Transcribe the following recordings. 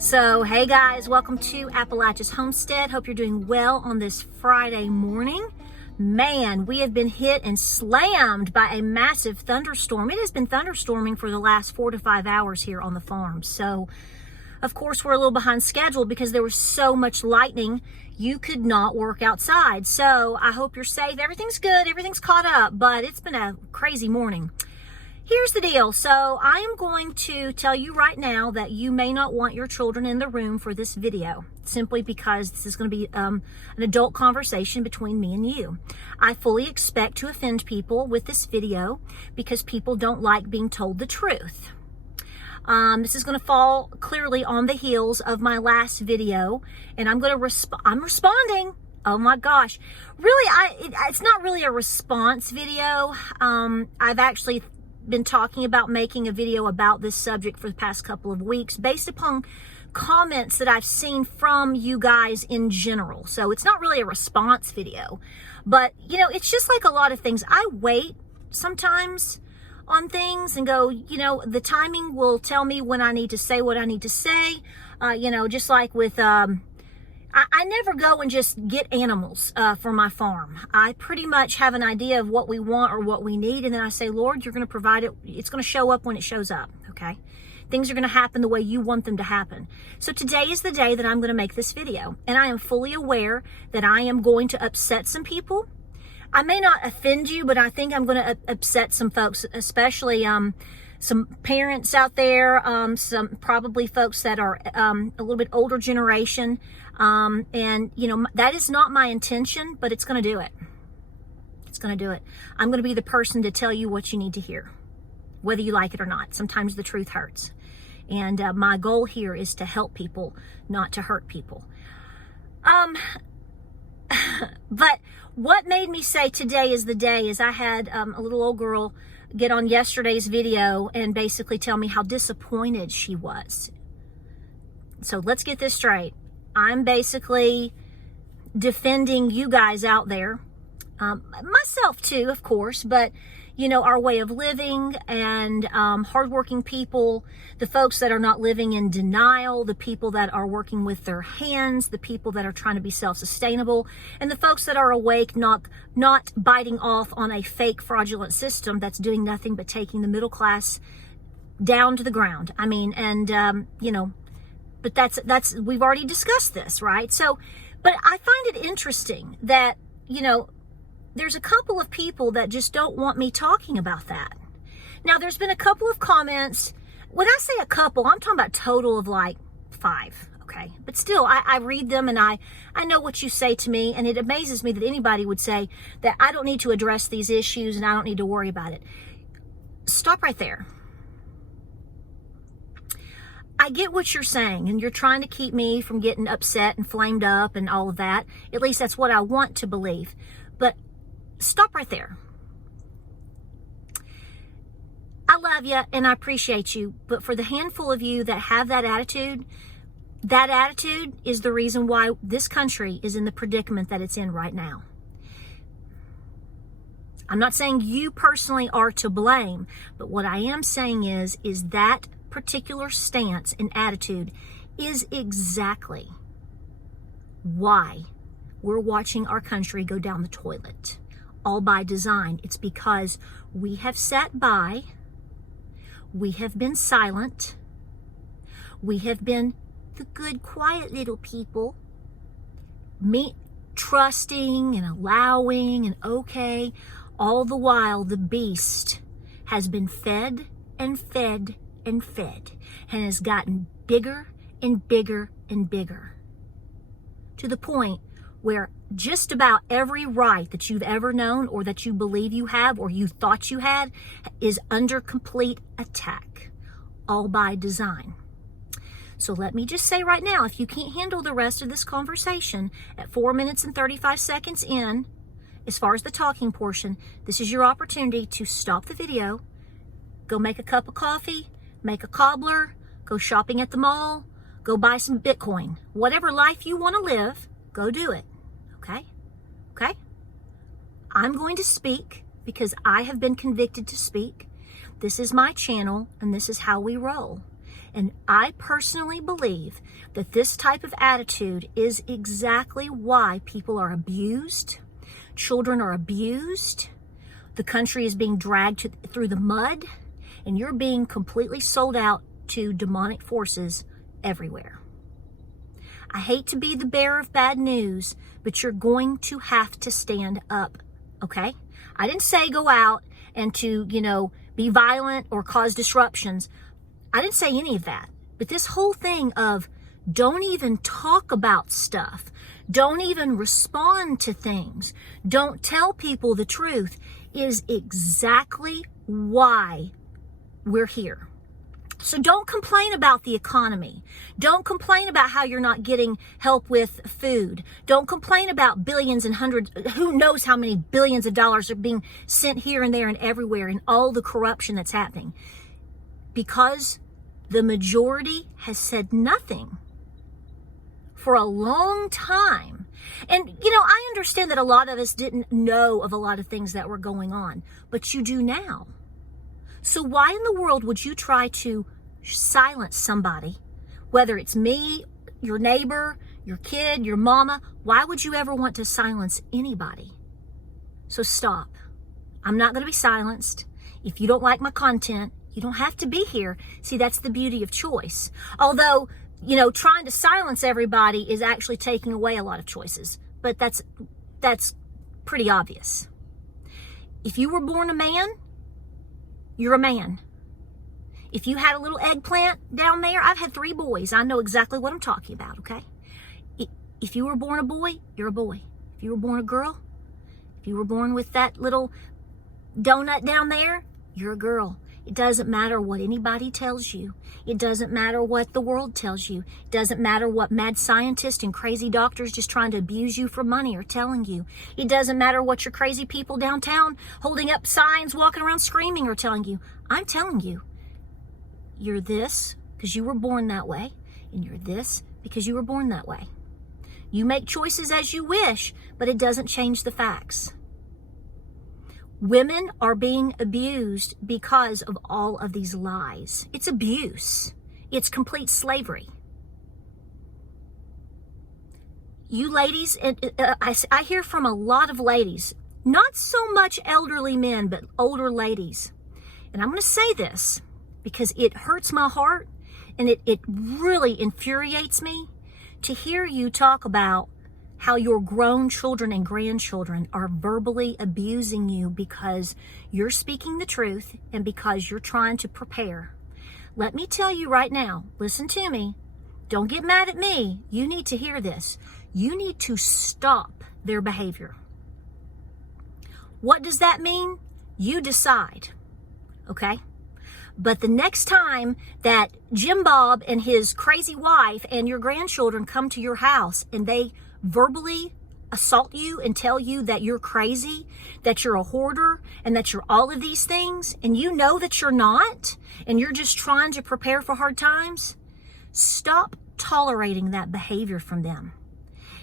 So, hey guys, welcome to Appalachia's Homestead. Hope you're doing well on this Friday morning. Man, we have been hit and slammed by a massive thunderstorm. It has been thunderstorming for the last 4 to 5 hours here on the farm. So, of course, we're a little behind schedule because there was so much lightning, you could not work outside. So, I hope you're safe. Everything's good. Everything's caught up, but it's been a crazy morning. Here's the deal. So I am going to tell you right now that you may not want your children in the room for this video, simply because this is going to be an adult conversation between me and you. I fully expect to offend people with this video because people don't like being told the truth. This is going to fall clearly on the heels of my last video, and I'm responding. Oh my gosh. Really, it's not really a response video. I've actually been talking about making a video about this subject for the past couple of weeks based upon comments that I've seen from you guys in general. So it's not really a response video, but you know, it's just like a lot of things. I wait sometimes on things and go, you know, the timing will tell me when I need to say what I need to say. You know, just like with, I never go and just get animals for my farm. I pretty much have an idea of what we want or what we need, and then I say, Lord, you're going to provide it. It's going to show up when it shows up, okay? Things are going to happen the way you want them to happen. So today is the day that I'm going to make this video, and I am fully aware that I am going to upset some people. I may not offend you, but I think I'm going to upset some folks, especially some parents out there, some probably folks that are a little bit older generation. And, you know, that is not my intention, but it's going to do it. It's going to do it. I'm going to be the person to tell you what you need to hear, whether you like it or not. Sometimes the truth hurts. And my goal here is to help people, not to hurt people. But what made me say today is the day is I had a little old girl get on yesterday's video and basically tell me how disappointed she was. So let's get this straight. I'm basically defending you guys out there, myself too, of course, but you know, our way of living and hardworking people, the folks that are not living in denial, the people that are working with their hands, the people that are trying to be self-sustainable, and the folks that are awake, not biting off on a fake fraudulent system that's doing nothing but taking the middle class down to the ground. I mean, and you know, but that's we've already discussed this, right? So, but I find it interesting that, you know, there's a couple of people that just don't want me talking about that. Now, there's been a couple of comments. When I say a couple, I'm talking about total of like 5, okay? But still, I read them and I know what you say to me, and it amazes me that anybody would say that I don't need to address these issues and I don't need to worry about it. Stop right there. I get what you're saying, and you're trying to keep me from getting upset and flamed up and all of that. At least that's what I want to believe. But stop right there. I love you and I appreciate you, but for the handful of you that have that attitude is the reason why this country is in the predicament that it's in right now. I'm not saying you personally are to blame, but what I am saying is that particular stance and attitude is exactly why we're watching our country go down the toilet, all by design. It's because we have sat by, we have been silent, we have been the good, quiet little people, trusting and allowing and okay, all the while the beast has been fed and fed and fed and has gotten bigger and bigger and bigger, to the point where just about every right that you've ever known or that you believe you have or you thought you had is under complete attack, all by design. So let me just say right now, if you can't handle the rest of this conversation at 4 minutes and 35 seconds in, as far as the talking portion, this is your opportunity to stop the video, go make a cup of coffee, make a cobbler, go shopping at the mall, go buy some Bitcoin. Whatever life you want to live, go do it. Okay? Okay? I'm going to speak because I have been convicted to speak. This is my channel and this is how we roll. And I personally believe that this type of attitude is exactly why people are abused, children are abused, the country is being dragged through the mud, and you're being completely sold out to demonic forces everywhere. I hate to be the bearer of bad news, but you're going to have to stand up, okay? I didn't say go out and to, be violent or cause disruptions. I didn't say any of that. But this whole thing of don't even talk about stuff, don't even respond to things, don't tell people the truth is exactly why we're here. So don't complain about the economy. Don't complain about how you're not getting help with food. Don't complain about billions and hundreds, who knows how many billions of dollars are being sent here and there and everywhere, and all the corruption that's happening. Because the majority has said nothing for a long time. And, I understand that a lot of us didn't know of a lot of things that were going on, but you do now. So why in the world would you try to silence somebody, whether it's me, your neighbor, your kid, your mama? Why would you ever want to silence anybody? So stop. I'm not going to be silenced. If you don't like my content, you don't have to be here. See, that's the beauty of choice. Although, trying to silence everybody is actually taking away a lot of choices. But that's pretty obvious. If you were born a man, you're a man. If you had a little eggplant down there, I've had 3 boys. I know exactly what I'm talking about, okay? If you were born a boy, you're a boy. If you were born a girl, if you were born with that little donut down there, you're a girl. It doesn't matter what anybody tells you. It doesn't matter what the world tells you. It doesn't matter what mad scientists and crazy doctors just trying to abuse you for money are telling you. It doesn't matter what your crazy people downtown holding up signs, walking around screaming are telling you. I'm telling you, you're this because you were born that way, and you're this because you were born that way. You make choices as you wish, but it doesn't change the facts. Women are being abused because of all of these lies. It's abuse. It's complete slavery. You ladies, I hear from a lot of ladies, not so much elderly men, but older ladies. And I'm going to say this because it hurts my heart and it really infuriates me to hear you talk about how your grown children and grandchildren are verbally abusing you because you're speaking the truth and because you're trying to prepare. Let me tell you right now, listen to me. Don't get mad at me. You need to hear this. You need to stop their behavior. What does that mean? You decide, okay? But the next time that Jim Bob and his crazy wife and your grandchildren come to your house and they verbally assault you and tell you that you're crazy, that you're a hoarder, and that you're all of these things, and you know that you're not, and you're just trying to prepare for hard times, stop tolerating that behavior from them.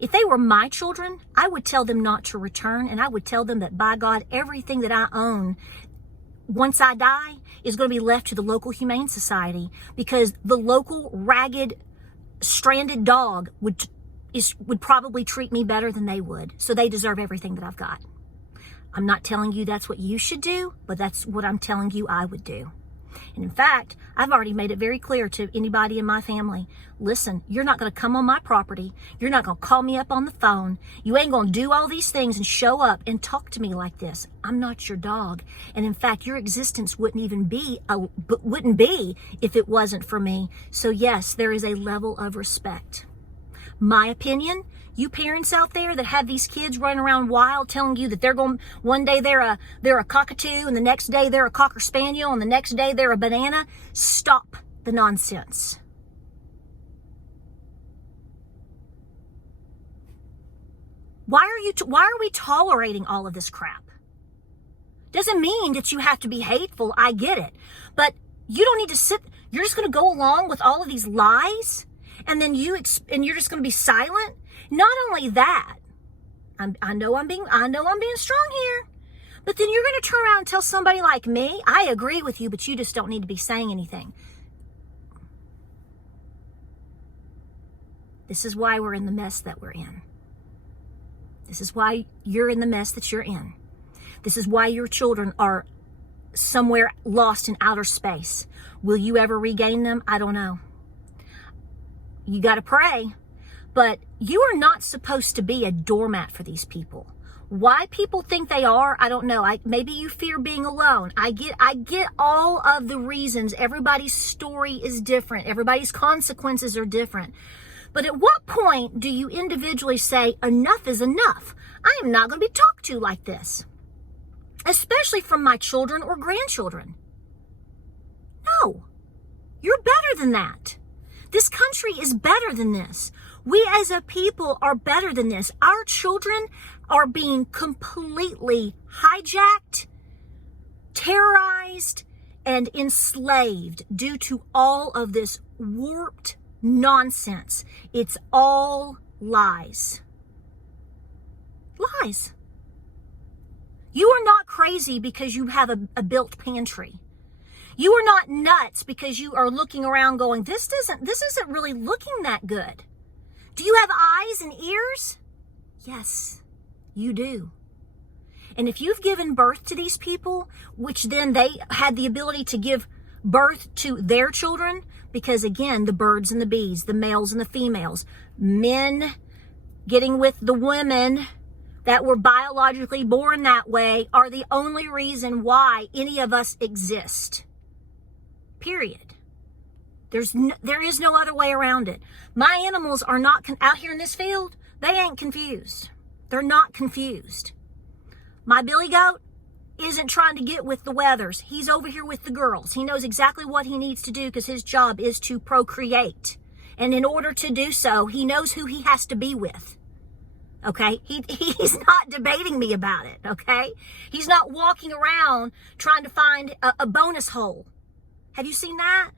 If they were my children, I would tell them not to return, and I would tell them that, by God, everything that I own, once I die, is going to be left to the local humane society, because the local ragged, stranded dog would probably treat me better than they would. So they deserve everything that I've got. I'm not telling you that's what you should do, but that's what I'm telling you I would do. And in fact, I've already made it very clear to anybody in my family, listen, you're not going to come on my property. You're not going to call me up on the phone. You ain't going to do all these things and show up and talk to me like this. I'm not your dog. And in fact, your existence wouldn't be if it wasn't for me. So yes, there is a level of respect. My opinion, you parents out there that have these kids running around wild telling you that they're going, one day they're a cockatoo and the next day they're a cocker spaniel and the next day they're a banana, stop the nonsense. Why are we tolerating all of this crap? Doesn't mean that you have to be hateful. I get it. But you don't need to you're just going to go along with all of these lies? And then you're just going to be silent. Not only that, I know I'm being strong here, but then you're going to turn around and tell somebody like me, I agree with you, but you just don't need to be saying anything. This is why we're in the mess that we're in. This is why you're in the mess that you're in. This is why your children are somewhere lost in outer space. Will you ever regain them? I don't know. You got to pray. But you are not supposed to be a doormat for these people. Why people think they are, I don't know. Maybe you fear being alone. I get all of the reasons. Everybody's story is different. Everybody's consequences are different. But at what point do you individually say, enough is enough? I am not going to be talked to like this. Especially from my children or grandchildren. No, you're better than that. This country is better than this. We as a people are better than this. Our children are being completely hijacked, terrorized, and enslaved due to all of this warped nonsense. It's all lies. Lies. You are not crazy because you have a built pantry. You are not nuts because you are looking around going, this isn't really looking that good. Do you have eyes and ears? Yes, you do. And if you've given birth to these people, which then they had the ability to give birth to their children, because again, the birds and the bees, the males and the females, men getting with the women that were biologically born that way are the only reason why any of us exist. Period. There is no other way around it. My animals are not out here in this field. They ain't confused. They're not confused. My billy goat isn't trying to get with the Weathers. He's over here with the girls. He knows exactly what he needs to do because his job is to procreate. And in order to do so, he knows who he has to be with. Okay? He's not debating me about it. Okay? He's not walking around trying to find a bonus hole. Have you seen that?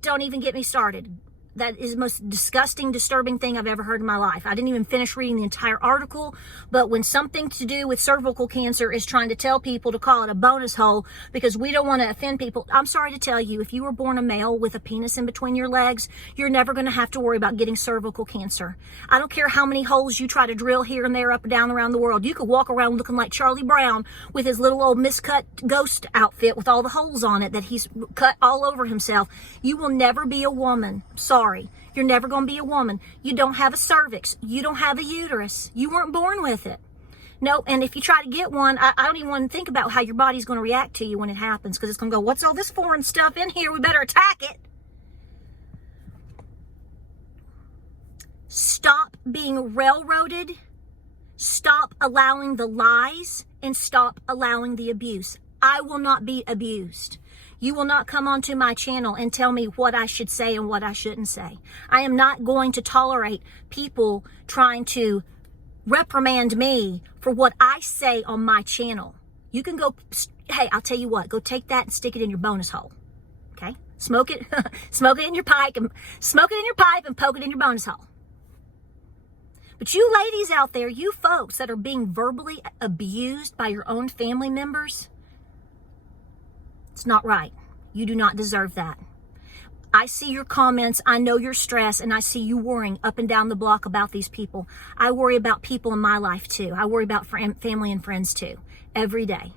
Don't even get me started. That is the most disgusting, disturbing thing I've ever heard in my life. I didn't even finish reading the entire article, but when something to do with cervical cancer is trying to tell people to call it a bonus hole because we don't want to offend people, I'm sorry to tell you, if you were born a male with a penis in between your legs, you're never going to have to worry about getting cervical cancer. I don't care how many holes you try to drill here and there, up and down around the world. You could walk around looking like Charlie Brown with his little old miscut ghost outfit with all the holes on it that he's cut all over himself. You will never be a woman. Sorry. You're never going to be a woman. You don't have a cervix. You don't have a uterus. You weren't born with it. No, and if you try to get one, I don't even want to think about how your body's going to react to you when it happens, because it's going to go, what's all this foreign stuff in here? We better attack it. Stop being railroaded. Stop allowing the lies and stop allowing the abuse. I will not be abused. You will not come onto my channel and tell me what I should say and what I shouldn't say. I am not going to tolerate people trying to reprimand me for what I say on my channel. You can go, hey, I'll tell you what, go take that and stick it in your bonus hole. Okay? Smoke it, smoke it in your pipe and poke it in your bonus hole. But you ladies out there, you folks that are being verbally abused by your own family members, it's not right. You do not deserve that. I see your comments. I know your stress, and I see you worrying up and down the block about these people. I worry about people in my life too. I worry about family and friends too, every day.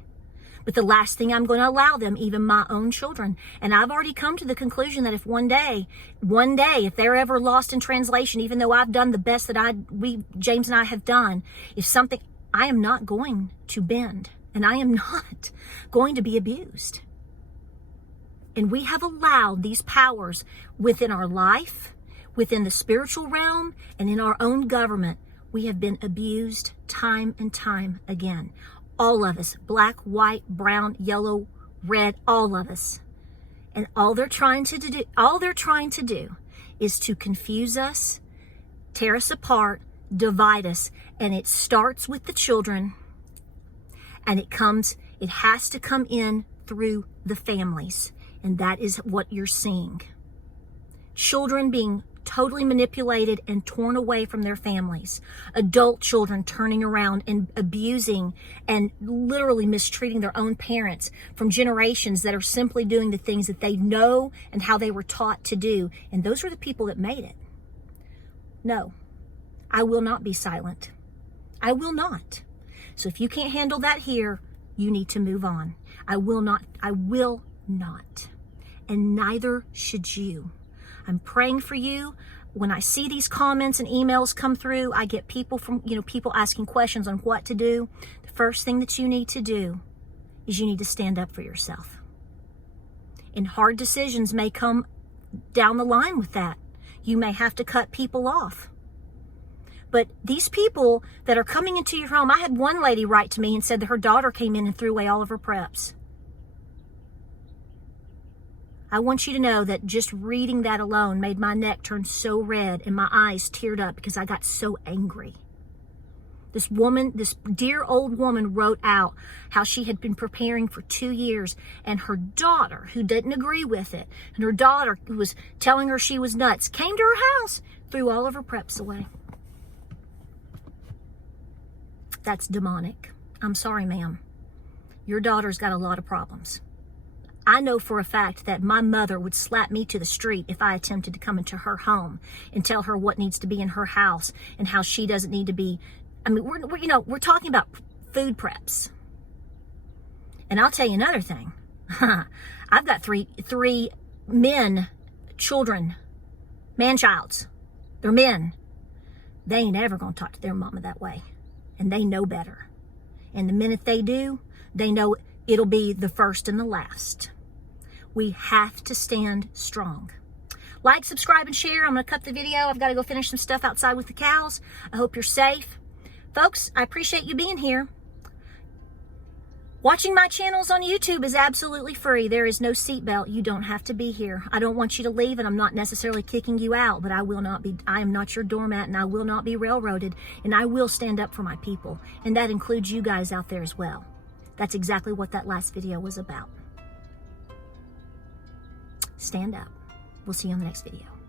But the last thing I'm going to allow them, even my own children. And I've already come to the conclusion that if one day, if they're ever lost in translation, even though I've done the best that James and I have done, I am not going to bend, and I am not going to be abused. And we have allowed these powers within our life, within the spiritual realm, and in our own government. We have been abused time and time again. All of us, black, white, brown, yellow, red, all of us. And all they're trying to do is to confuse us, tear us apart, divide us. And it starts with the children, and it has to come in through the families. And that is what you're seeing. Children being totally manipulated and torn away from their families. Adult children turning around and abusing and literally mistreating their own parents from generations that are simply doing the things that they know and how they were taught to do. And those are the people that made it. No, I will not be silent. I will not. So if you can't handle that here, you need to move on. I will not. And neither should you. I'm praying for you. When I see these comments and emails come through, I get people people asking questions on what to do. The first thing that you need to do is you need to stand up for yourself. And hard decisions may come down the line with that. You may have to cut people off. But these people that are coming into your home, I had one lady write to me and said that her daughter came in and threw away all of her preps. I want you to know that just reading that alone made my neck turn so red and my eyes teared up because I got so angry. This woman, this dear old woman, wrote out how she had been preparing for 2 years, and her daughter, who didn't agree with it, and her daughter, who was telling her she was nuts, came to her house, threw all of her preps away. That's demonic. I'm sorry, ma'am. Your daughter's got a lot of problems. I know for a fact that my mother would slap me to the street if I attempted to come into her home and tell her what needs to be in her house and how she doesn't need to be. I mean, we're talking about food preps. And I'll tell you another thing. I've got three men, children, man-childs. They're men. They ain't ever going to talk to their mama that way. And they know better. And the minute they do, they know it'll be the first and the last. We have to stand strong. Like, subscribe, and share. I'm going to cut the video. I've got to go finish some stuff outside with the cows. I hope you're safe. Folks, I appreciate you being here. Watching my channels on YouTube is absolutely free. There is no seatbelt. You don't have to be here. I don't want you to leave, and I'm not necessarily kicking you out, but I am not your doormat, and I will not be railroaded, and I will stand up for my people. And that includes you guys out there as well. That's exactly what that last video was about. Stand up. We'll see you on the next video.